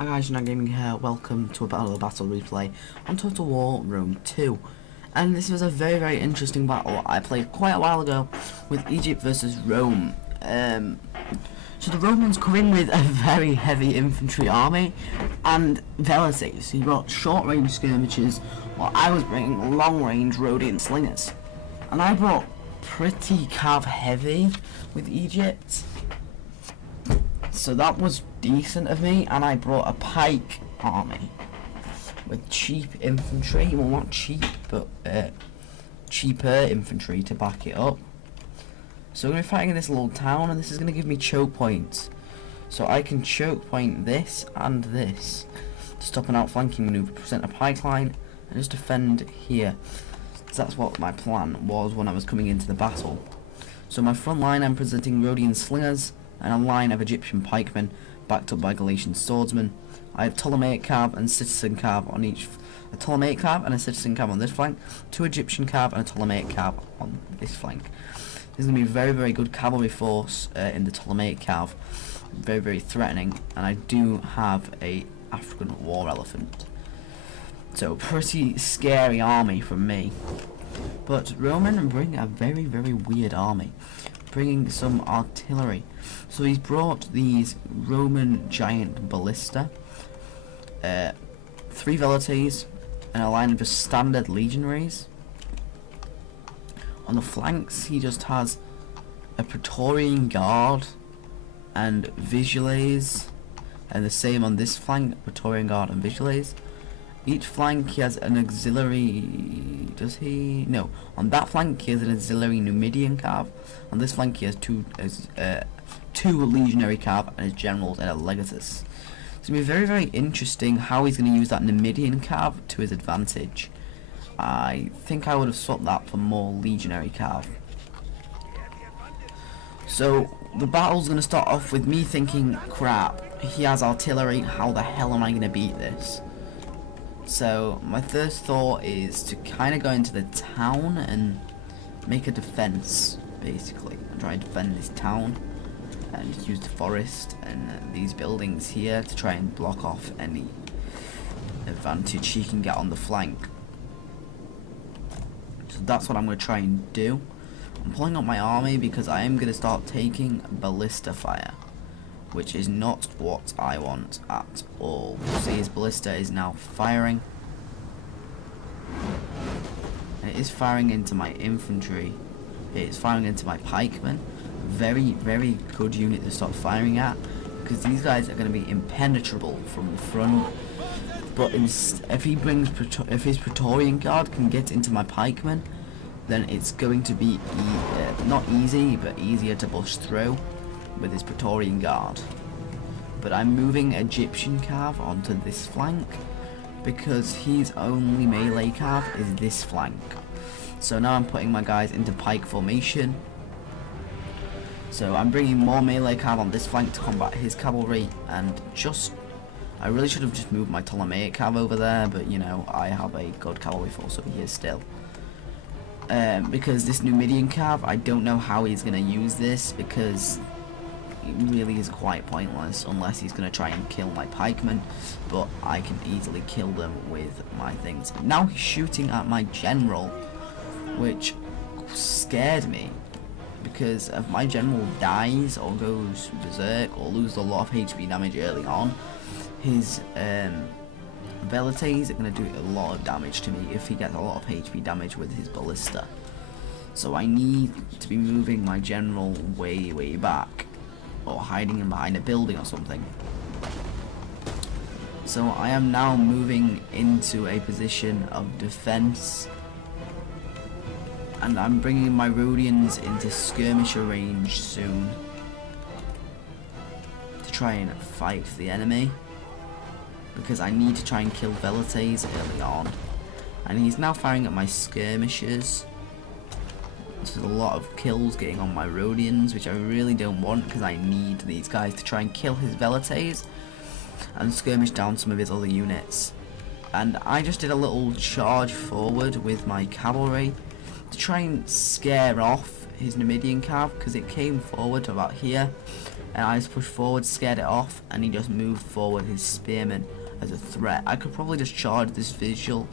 Hi guys, Now Gaming here, welcome to another battle replay on Total War Rome 2. And this was a very interesting battle I played quite a while ago with Egypt versus Rome. So the Romans come in with a very heavy infantry army and velites. So you got short range skirmishers while I was bringing long range Rhodian slingers. And I brought pretty cav heavy with Egypt. So that was decent of me, and I brought a pike army with cheap infantry. Well, not cheap, but cheaper infantry to back it up. So we're going to be fighting in this little town, and this is going to give me choke points. So I can choke point this and this to stop an outflanking maneuver, present a pike line, and just defend here. So that's what my plan was when I was coming into the battle. So my front line, I'm presenting Rhodian slingers and a line of Egyptian pikemen backed up by Galatian swordsmen. I have Ptolemaic cav and citizen cav on each, a Ptolemaic cav and a citizen cav on this flank, 2 Egyptian cav and a Ptolemaic cav on this flank. There's going to be a very good cavalry force in the Ptolemaic cav, very threatening, and I do have a African war elephant. So pretty scary army from me. But Roman bring a very weird army, bringing some artillery. So he's brought these Roman giant ballista, 3 velites, and a line of just standard legionaries. On the flanks he just has a Praetorian Guard and Vigiles, and the same on this flank, Praetorian Guard and Vigiles. Each flank he has an auxiliary, does he? No. On that flank he has an auxiliary Numidian cav. On this flank he has two legionary cav and his generals and a legatus. It's going to be very interesting how he's going to use that Numidian cav to his advantage. I think I would have swapped that for more legionary cav. So the battle's going to start off with me thinking, crap, he has artillery, how the hell am I going to beat this? So my first thought is to kind of go into the town and make a defense, basically, and try and defend this town and just use the forest and these buildings here to try and block off any advantage he can get on the flank. So that's what I'm going to try and do. I'm pulling up my army because I am going to start taking ballista fire, which is not what I want at all. See, his ballista is now firing. And it is firing into my infantry. It is firing into my pikemen. Very good unit to start firing at, because these guys are going to be impenetrable from the front. But if his Praetorian Guard can get into my pikemen, then it's going to be not easy, but easier to push through with his Praetorian Guard. But I'm moving Egyptian cav onto this flank because his only melee cav is this flank. So now I'm putting my guys into pike formation. So I'm bringing more melee cav on this flank to combat his cavalry, and I really should have just moved my Ptolemaic cav over there, but you know, I have a good cavalry force over here still. Because this Numidian cav, I don't know how he's going to use this, because it really is quite pointless unless he's going to try and kill my pikemen, but I can easily kill them with my things. Now he's shooting at my general, which scared me, because if my general dies or goes berserk or loses a lot of HP damage early on, his velites are going to do a lot of damage to me if he gets a lot of HP damage with his ballista. So I need to be moving my general way back, or hiding him behind a building or something. So I am now moving into a position of defense, and I'm bringing my Rhodians into skirmisher range soon to try and fight the enemy, because I need to try and kill velites early on. And he's now firing at my skirmishers. There's a lot of kills getting on my Rhodians, which I really don't want, because I need these guys to try and kill his velites and skirmish down some of his other units. And I just did a little charge forward with my cavalry to try and scare off his Numidian cav, because it came forward to about here and I just pushed forward, scared it off, and he just moved forward his spearman as a threat. I could probably just charge this vigile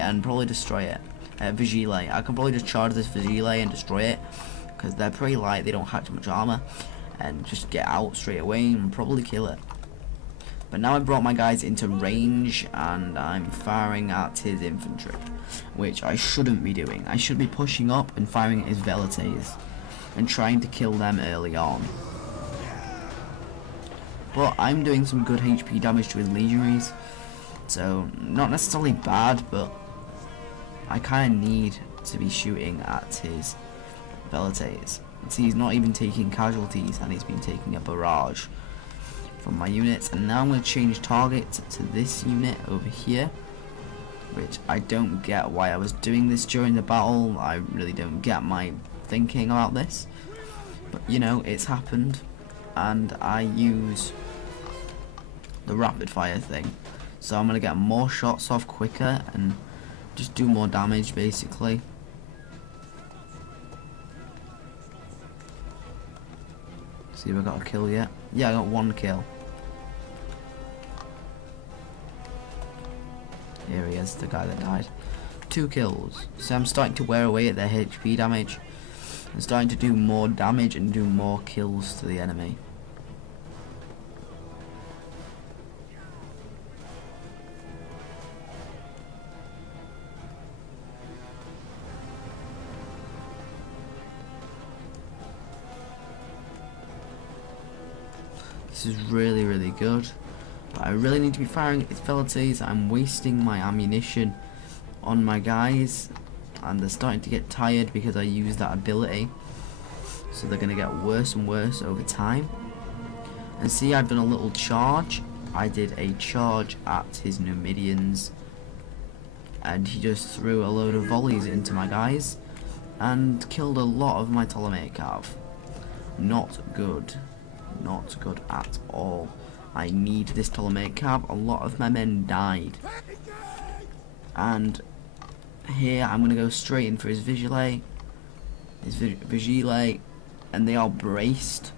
and probably destroy it. Vigile. I can probably just charge this vigile and destroy it because they're pretty light. They don't have too much armor, and just get out straight away and probably kill it. But now I brought my guys into range and I'm firing at his infantry, which I shouldn't be doing. I should be pushing up and firing at his velites and trying to kill them early on. But I'm doing some good HP damage to his legionaries, so not necessarily bad, but I kind of need to be shooting at his velites. See, he's not even taking casualties and he's been taking a barrage from my units. And now I'm going to change target to this unit over here, which I don't get why I was doing this during the battle. I really don't get my thinking about this, but you know, it's happened, and I use the rapid fire thing, so I'm going to get more shots off quicker and just do more damage basically. See if I got a kill yet. Yeah, I got one kill. Here he is, the guy that died. 2 kills. So I'm starting to wear away at their HP damage. I'm starting to do more damage and do more kills to the enemy. This is really, really good. But I really need to be firing at his velites. I'm wasting my ammunition on my guys, and they're starting to get tired because I use that ability. So they're going to get worse and worse over time. And see, I've done a little charge. I did a charge at his Numidians, and he just threw a load of volleys into my guys and killed a lot of my Ptolemaic cav. Not good. Not good at all. I need this Ptolemaic cav. A lot of my men died. And here I'm going to go straight in for his vigile. And they are braced.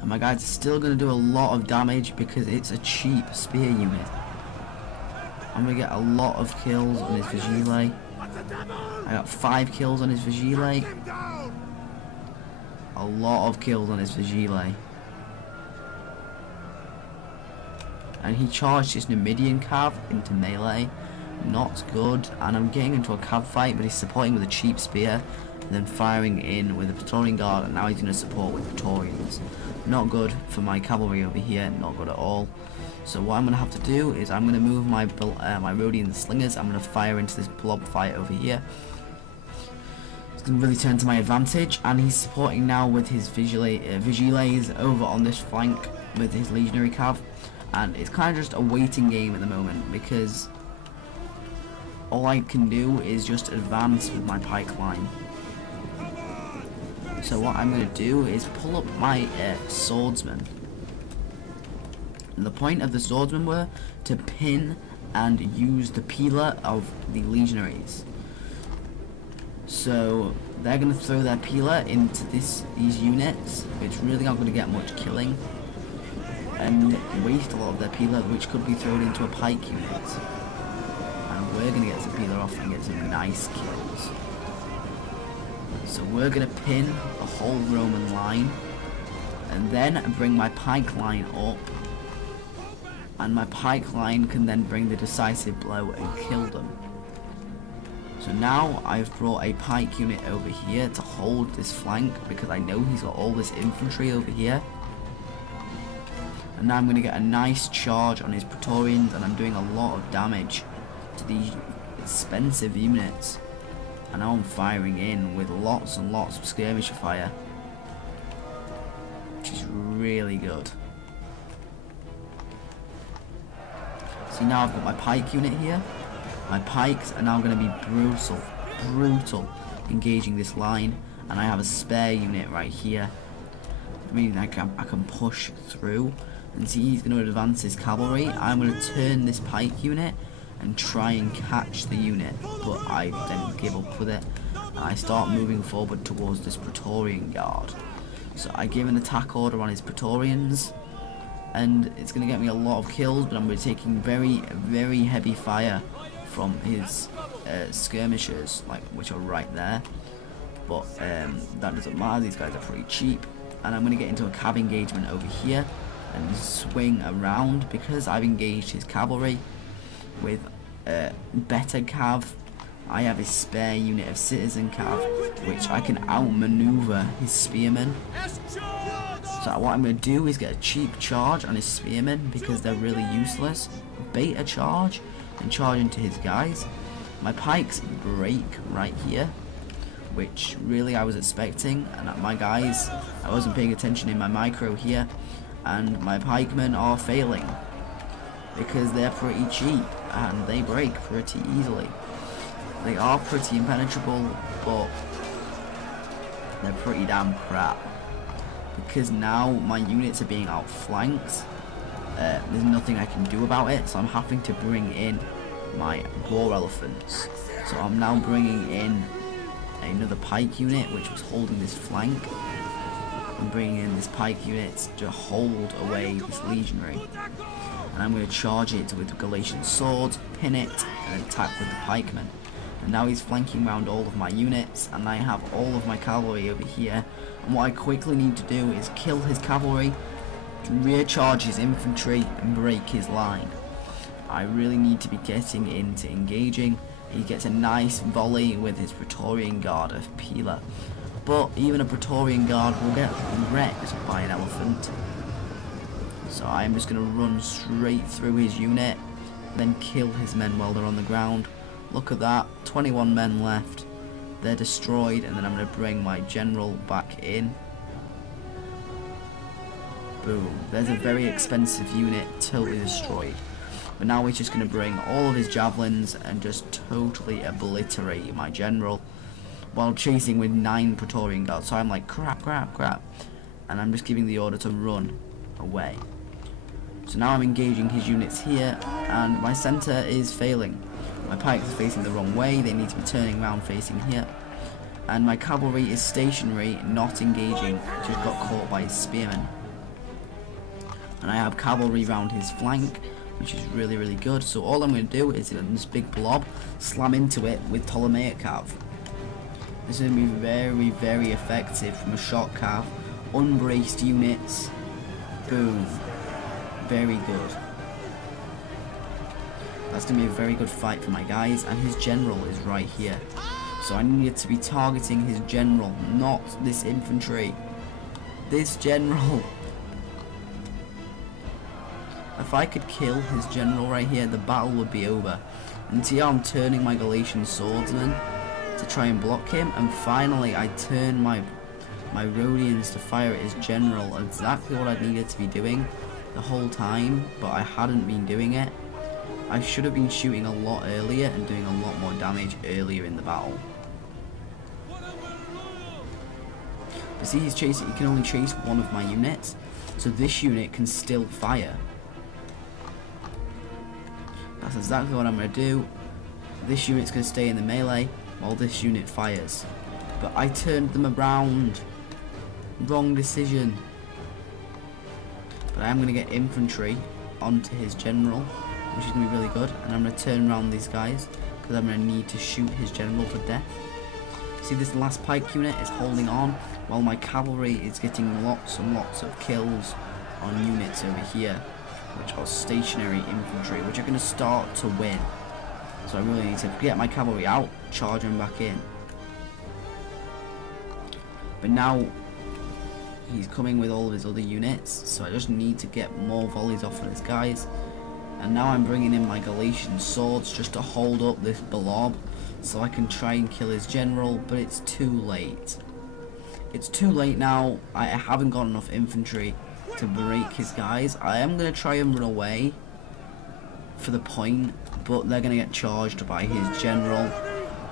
And my guys are still going to do a lot of damage because it's a cheap spear unit. I'm going to get a lot of kills on his vigile. I got 5 kills on his vigile. A lot of kills on his vigile. And he charged his Numidian cav into melee. Not good. And I'm getting into a cav fight, but he's supporting with a cheap spear and then firing in with a Praetorian guard, and now he's going to support with Praetorians. Not good for my cavalry over here, not good at all. So what I'm going to have to do is I'm going to move my Rhodian slingers. I'm going to fire into this blob fight over here. It's going to really turn to my advantage, and he's supporting now with his vigiles over on this flank with his legionary cav, and it's kind of just a waiting game at the moment because all I can do is just advance with my pike line. So what I'm going to do is pull up my swordsmen. And the point of the swordsmen were to pin and use the peeler of the legionaries. So they're going to throw their peeler into these units, which really aren't going to get much killing, and waste a lot of their peeler, which could be thrown into a pike unit. And we're going to get some peeler off and get some nice kills. So we're going to pin the whole Roman line, and then bring my pike line up, and my pike line can then bring the decisive blow and kill them. So now I've brought a pike unit over here to hold this flank because I know he's got all this infantry over here. And now I'm going to get a nice charge on his Praetorians, and I'm doing a lot of damage to these expensive units. And now I'm firing in with lots and lots of skirmisher fire, which is really good. See, now I've got my pike unit here. My pikes are now going to be brutal engaging this line, and I have a spare unit right here, meaning I can push through. And see, he's going to advance his cavalry. I'm going to turn this pike unit and try and catch the unit, but I then give up with it and I start moving forward towards this Praetorian Guard. So I give an attack order on his Praetorians, and it's going to get me a lot of kills, but I'm going to be taking very heavy fire from his skirmishers, like, which are right there. But that doesn't matter, these guys are pretty cheap. And I'm going to get into a cav engagement over here and swing around, because I've engaged his cavalry with better cav. I have a spare unit of citizen cav, which I can outmaneuver his spearmen. So what I'm going to do is get a cheap charge on his spearmen, because they're really useless. Bait a charge and charge into his guys. My pikes break right here, which really I was expecting, and my guys, I wasn't paying attention in my micro here, and my pikemen are failing because they're pretty cheap and they break pretty easily. They are pretty impenetrable, but they're pretty damn crap, because now my units are being outflanked. There's nothing I can do about it, so I'm having to bring in my war elephants. So I'm now bringing in another pike unit which was holding this flank. I'm bringing in this pike unit to hold away this legionary, and I'm going to charge it with Galatian swords, pin it, and attack with the pikemen. And now he's flanking around all of my units, and I have all of my cavalry over here. And what I quickly need to do is kill his cavalry, recharge his infantry, and break his line. I really need to be getting into engaging. He gets a nice volley with his Praetorian Guard of Pila. But even a Praetorian Guard will get wrecked by an elephant. So I'm just going to run straight through his unit, then kill his men while they're on the ground. Look at that, 21 men left. They're destroyed, and then I'm going to bring my general back in. Boom. There's a very expensive unit totally destroyed. But now he's just going to bring all of his javelins and just totally obliterate my general while chasing with 9 Praetorian Guards. So I'm like, crap. And I'm just giving the order to run away. So now I'm engaging his units here, and my centre is failing. My pikes are facing the wrong way, they need to be turning around facing here. And my cavalry is stationary, not engaging, just got caught by his spearmen. And I have cavalry round his flank, which is really good. So all I'm going to do is in this big blob, slam into it with Ptolemaic cav. This is going to be very effective from a shot cav. Unbraced units. Boom. Very good. That's going to be a very good fight for my guys, and his general is right here. So I needed to be targeting his general, not this infantry. This general. If I could kill his general right here, the battle would be over. And see how I'm turning my Galatian swordsman to try and block him, and finally I turn my Rhodians to fire at his general. Exactly what I needed to be doing the whole time, but I hadn't been doing it. I should have been shooting a lot earlier and doing a lot more damage earlier in the battle. But see, he's chasing. He can only chase one of my units, so this unit can still fire. That's exactly what I'm going to do. This unit's going to stay in the melee while this unit fires. But I turned them around. Wrong decision. But I am going to get infantry onto his general, which is going to be really good. And I'm going to turn around these guys, because I'm going to need to shoot his general to death. See, this last pike unit is holding on, while my cavalry is getting lots and lots of kills on units over here, which are stationary infantry, which are going to start to win. So I really need to get my cavalry out, charge them back in. But now he's coming with all of his other units, so I just need to get more volleys off of his guys. And now I'm bringing in my Galatian swords just to hold up this blob, so I can try and kill his general, but it's too late. It's too late now. I haven't got enough infantry to break his guys. I am going to try and run away for the point, but they're going to get charged by his general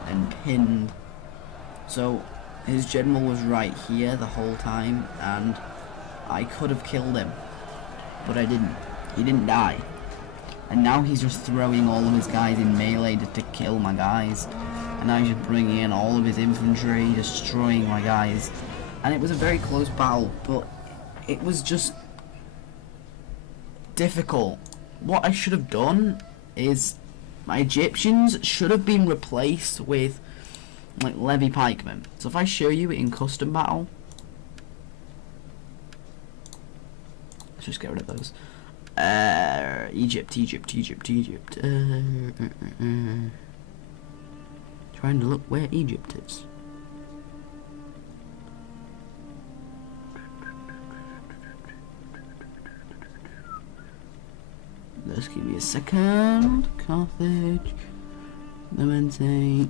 and pinned. So his general was right here the whole time, and I could have killed him, but I didn't. He didn't die. And now he's just throwing all of his guys in melee to kill my guys. and now he's just bringing in all of his infantry, destroying my guys. And it was a very close battle, but it was just difficult. What I should have done is my Egyptians should have been replaced with like levy pikemen. So if I show you in custom battle, let's just get rid of those. Egypt. Trying to look where Egypt is. Just give me a second. Carthage, Levante,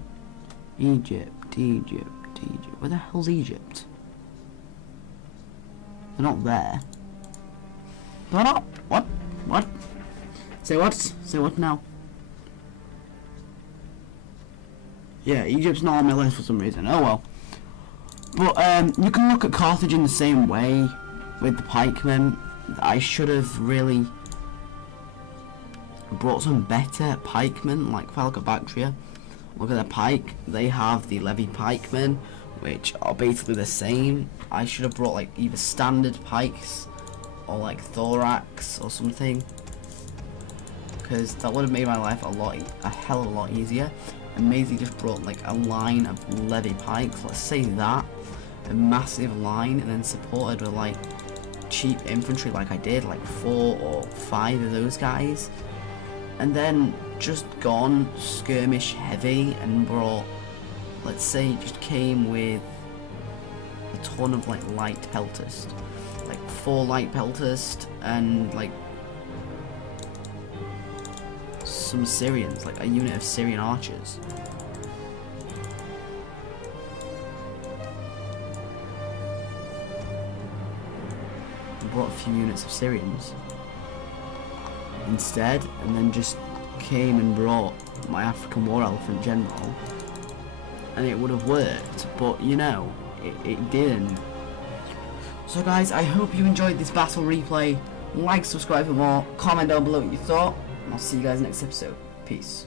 Egypt. Where the hell's Egypt? They're not there. They're not. What? Say what? Say what now? Yeah, Egypt's not on my list for some reason. Oh well. But you can look at Carthage in the same way with the pikemen. I should have really brought some better pikemen, like if I look at Bactria, look at the pike, they have the levy pikemen, which are basically the same. I should have brought like either standard pikes or like thorax or something, because that would have made my life a hell of a lot easier. And maybe just brought like a line of levy pikes, let's say that, a massive line, and then supported with like cheap infantry like I did, like 4 or 5 of those guys. And then just gone skirmish heavy and brought, let's say, just came with a ton of like light peltast, like 4 light peltast and like some Syrians, like a unit of Syrian archers. Brought a few units of Syrians instead, and then just came and brought my African war elephant general, and it would have worked, but you know, it didn't. So guys, I hope you enjoyed this battle replay. Like, subscribe for more, comment down below what you thought, and I'll see you guys next episode. Peace.